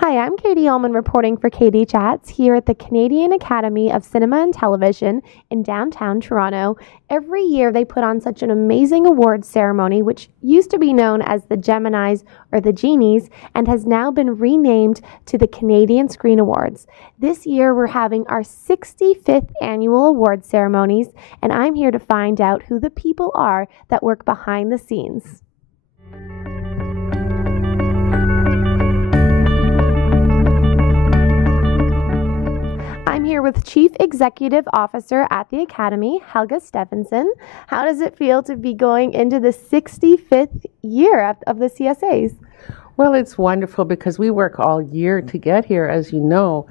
Hi, I'm Katie Ullman reporting for Katie Chats here at the Canadian Academy of Cinema and Television in downtown Toronto. Every year they put on such an amazing awards ceremony, which used to be known as the Geminis or the Genies and has now been renamed to the Canadian Screen Awards. This year we're having our 65th annual awards ceremonies, and I'm here to find out who the people are that work behind the scenes. I'm here with Chief Executive Officer at the Academy, Helga Stephenson. How does it feel to be going into the 65th year of the CSAs? Well, it's wonderful because we work all year to get here, as you know.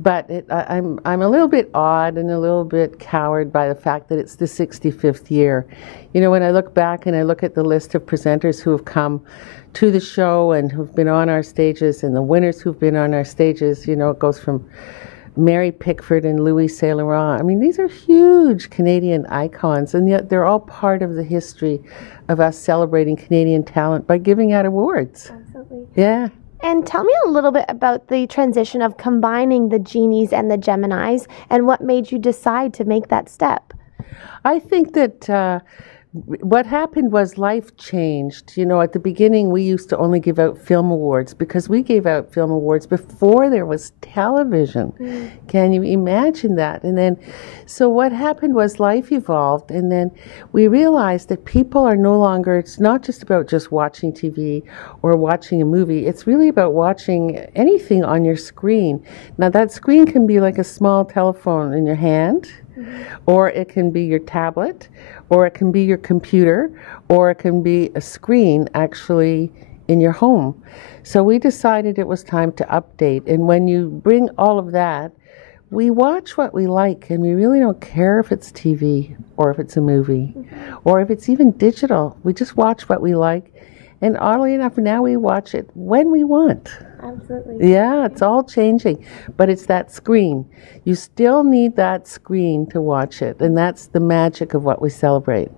But I'm a little bit awed and a little bit cowed by the fact that it's the 65th year. You know, when I look back and I look at the list of presenters who have come to the show and who've been on our stages and the winners who've been on our stages, you know, it goes from Mary Pickford and Louis Saint Laurent. I mean, these are huge Canadian icons, and yet they're all part of the history of us celebrating Canadian talent by giving out awards. Absolutely. Yeah. And tell me a little bit about the transition of combining the Genies and the Geminis and what made you decide to make that step. I think that what happened was life changed. You know, at the beginning, we used to only give out film awards because we gave out film awards before there was television. Can you imagine that? And then, so what happened was life evolved, and then we realized that people are no longer, it's not just about just watching TV or watching a movie, it's really about watching anything on your screen. Now, that screen can be like a small telephone in your hand, or it can be your tablet, or it can be your computer, or it can be a screen actually in your home. So we decided it was time to update. And when you bring all of that, we watch what we like, and we really don't care if it's TV or if it's a movie or if it's even digital. We just watch what we like. And oddly enough, now we watch it when we want. Absolutely. Yeah, it's all changing. But it's that screen. You still need that screen to watch it. And that's the magic of what we celebrate.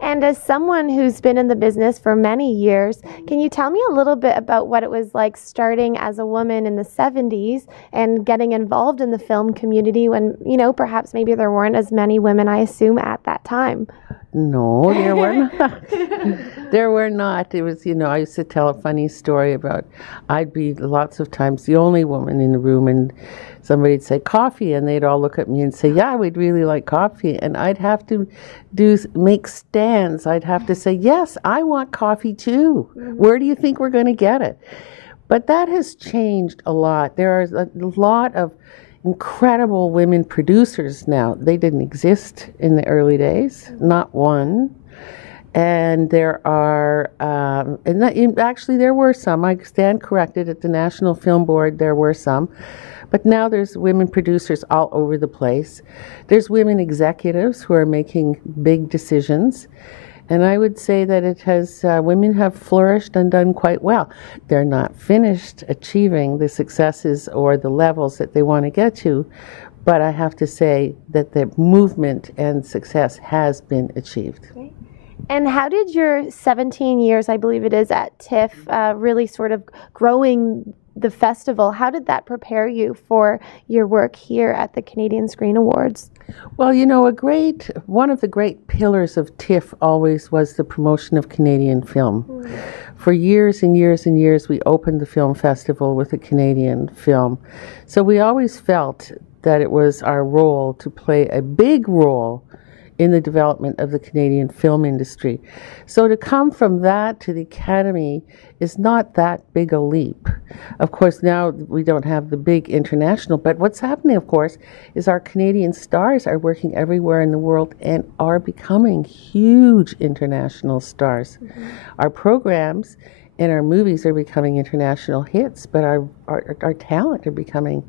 And as someone who's been in the business for many years, can you tell me a little bit about what it was like starting as a woman in the 70s and getting involved in the film community when, you know, perhaps maybe there weren't as many women, I assume, at that time? No, there were not. There were not. It was, you know, I used to tell a funny story about I'd be lots of times the only woman in the room, and somebody'd say coffee, and they'd all look at me and say, yeah, we'd really like coffee. And I'd have to make stands. I'd have to say, yes, I want coffee too. Where do you think we're going to get it? But that has changed a lot. There are a lot of incredible women producers now. They didn't exist in the early days, not one. And there are, actually there were some, I stand corrected, at the National Film Board there were some, but now there's women producers all over the place. There's women executives who are making big decisions. And I would say that it has, women have flourished and done quite well. They're not finished achieving the successes or the levels that they want to get to, but I have to say that the movement and success has been achieved. Okay. And how did your 17 years, I believe it is, at TIFF really sort of growing the festival, how did that prepare you for your work here at the Canadian Screen Awards? Well, you know, one of the great pillars of TIFF always was the promotion of Canadian film. For years and years and years, we opened the film festival with a Canadian film. So we always felt that it was our role to play a big role in the development of the Canadian film industry. So to come from that to the Academy is not that big a leap. Of course, now we don't have the big international, but what's happening, of course, is our Canadian stars are working everywhere in the world and are becoming huge international stars. Our programs and our movies are becoming international hits, but our talent are becoming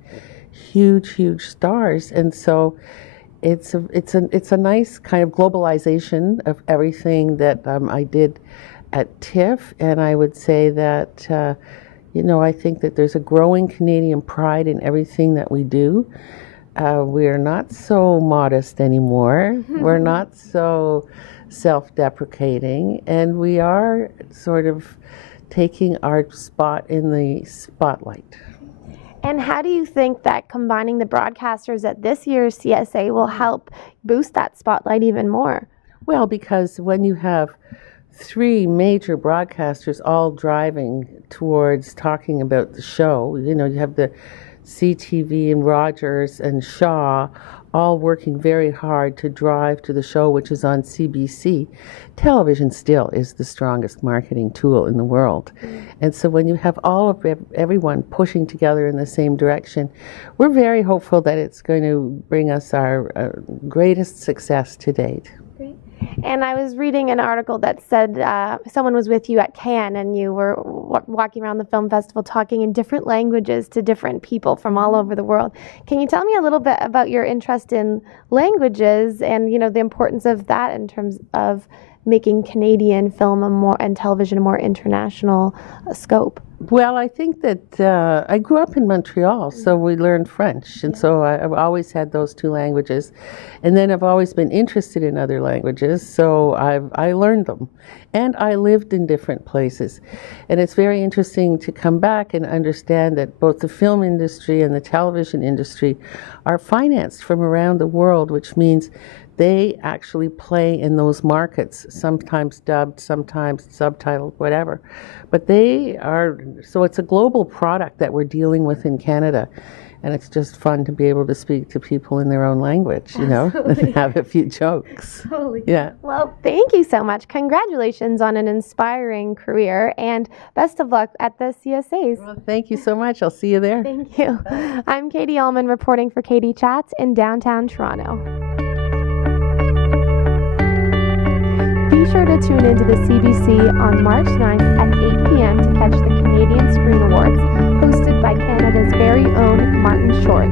huge stars. And so it's a nice kind of globalization of everything that I did at TIFF, and I would say that you know, I think that there's a growing Canadian pride in everything that we do. We're not so modest anymore. We're not so self-deprecating, and we are sort of taking our spot in the spotlight. And how do you think that combining the broadcasters at this year's CSA will help boost that spotlight even more? Well, because when you have three major broadcasters all driving towards talking about the show, you have the CTV and Rogers and Shaw all working very hard to drive to the show, which is on CBC. Television still is the strongest marketing tool in the world. And so when you have all of everyone pushing together in the same direction, we're very hopeful that it's going to bring us our greatest success to date. And I was reading an article that said someone was with you at Cannes and you were walking around the film festival talking in different languages to different people from all over the world. Can you tell me a little bit about your interest in languages and, the importance of that in terms of making Canadian film and television a more international scope? Well, I think that I grew up in Montreal, so we learned French, and so I've always had those two languages. And then I've always been interested in other languages, so I learned them. And I lived in different places. And it's very interesting to come back and understand that both the film industry and the television industry are financed from around the world, which means they actually play in those markets, sometimes dubbed, sometimes subtitled, whatever. But so it's a global product that we're dealing with in Canada. And it's just fun to be able to speak to people in their own language, and have a few jokes. Totally. Yeah. Well, thank you so much. Congratulations on an inspiring career and best of luck at the CSAs. Well, thank you so much. I'll see you there. Thank you. I'm Katie Ullman reporting for Katie Chats in downtown Toronto. Be sure to tune into the CBC on March 9th at 8 p.m. to catch the Canadian Screen Awards, hosted by Canada's very own Martin Short.